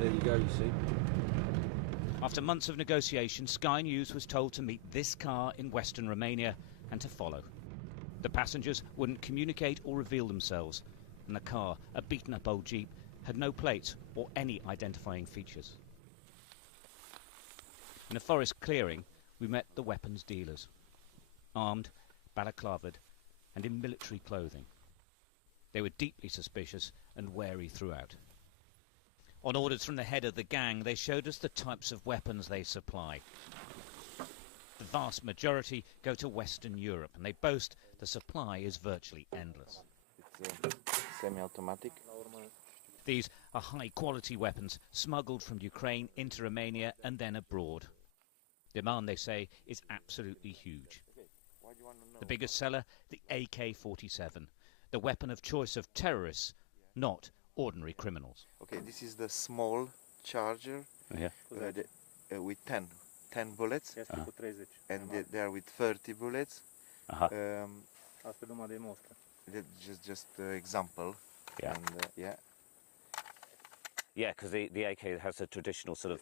There you go, you see. After months of negotiation, Sky News was told to meet this car in western Romania and to follow. The passengers wouldn't communicate or reveal themselves, and the car, a beaten-up old Jeep, had no plates or any identifying features. In a forest clearing, we met the weapons dealers, armed, balaclavaed, and in military clothing. They were deeply suspicious and wary throughout. On orders from the head of the gang, they showed us the types of weapons they supply. The vast majority go to Western Europe, and they boast the supply is virtually endless. It's semi-automatic. These are high-quality weapons smuggled from Ukraine into Romania and then abroad. Demand, they say, is absolutely huge. The biggest seller, the AK-47, the weapon of choice of terrorists, not ordinary criminals. Okay, this is the small charger with 10 bullets, and they are with 30 bullets. Just example. Yeah. And, Yeah, because the AK has a traditional sort of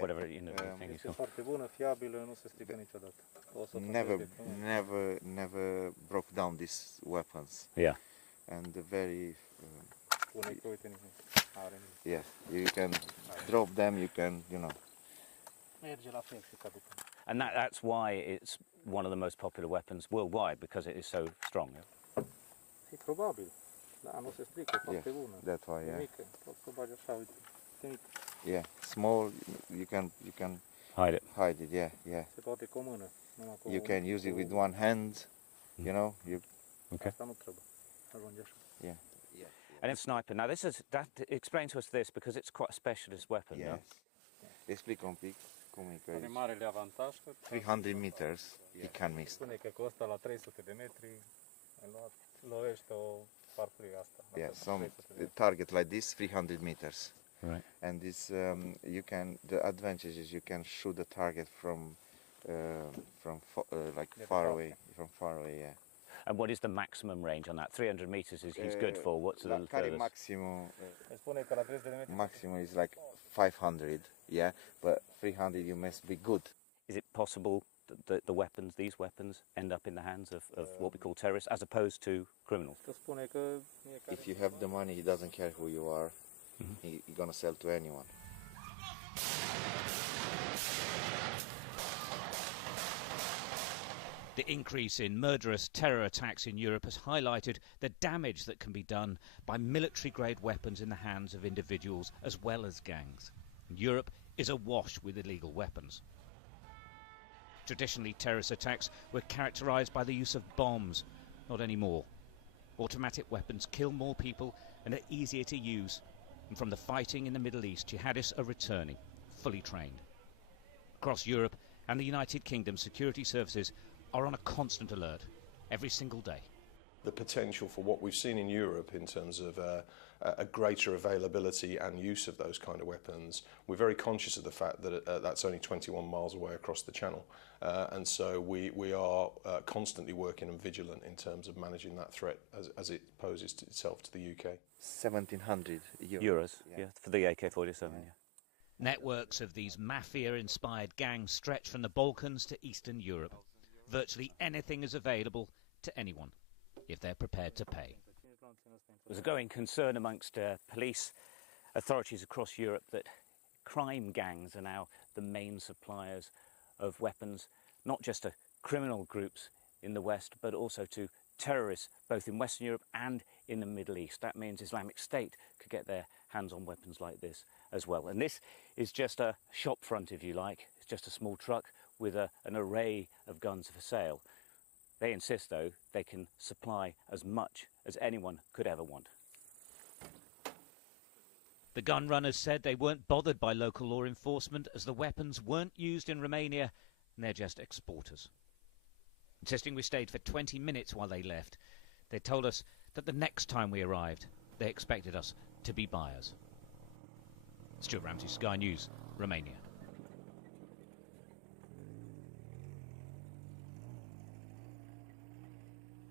whatever, you know, thing. Never broke down these weapons. Yeah. And very yeah, you can drop them, you can, you know. And that's why it's one of the most popular weapons worldwide, because it is so strong. Yeah, that's why, yeah. Yeah, small, you can hide it. Hide it, yeah. You can use it with one hand, you know. Okay. Yeah. And in sniper, now explain to us this, because it's quite a specialist weapon. Yes. Explic un pic cum e că 300 meters, you can miss. Yeah, some target like this, 300 meters. Right. And this, the advantage is you can shoot the target from far away, yeah. And what is the maximum range on that? 300 meters is good for. What's the furthest? Maximum is like 500, yeah, but 300 you must be good. Is it possible that these weapons, end up in the hands of what we call terrorists, as opposed to criminals? If you have the money, he doesn't care who you are. He's gonna sell to anyone. The increase in murderous terror attacks in Europe has highlighted the damage that can be done by military-grade weapons in the hands of individuals as well as gangs. And Europe is awash with illegal weapons. Traditionally, terrorist attacks were characterized by the use of bombs. Not anymore. Automatic weapons kill more people and are easier to use. And from the fighting in the Middle East, jihadists are returning, fully trained. Across Europe and the United Kingdom, security services are on a constant alert every single day. The potential for what we've seen in Europe in terms of a greater availability and use of those kind of weapons, we're very conscious of the fact that that's only 21 miles away across the channel. And so we are constantly working and vigilant in terms of managing that threat as it poses itself to the UK. 1,700 euros, yeah, for the AK-47, yeah. Networks of these mafia-inspired gangs stretch from the Balkans to Eastern Europe. Virtually anything is available to anyone, if they're prepared to pay. There's a growing concern amongst police authorities across Europe that crime gangs are now the main suppliers of weapons, not just to criminal groups in the West, but also to terrorists, both in Western Europe and in the Middle East. That means Islamic State could get their hands on weapons like this as well. And this is just a shop front, if you like. It's just a small truck with an array of guns for sale. They insist, though, they can supply as much as anyone could ever want. The gun runners said they weren't bothered by local law enforcement as the weapons weren't used in Romania and they're just exporters. Insisting we stayed for 20 minutes while they left, they told us that the next time we arrived, they expected us to be buyers. Stuart Ramsey, Sky News, Romania.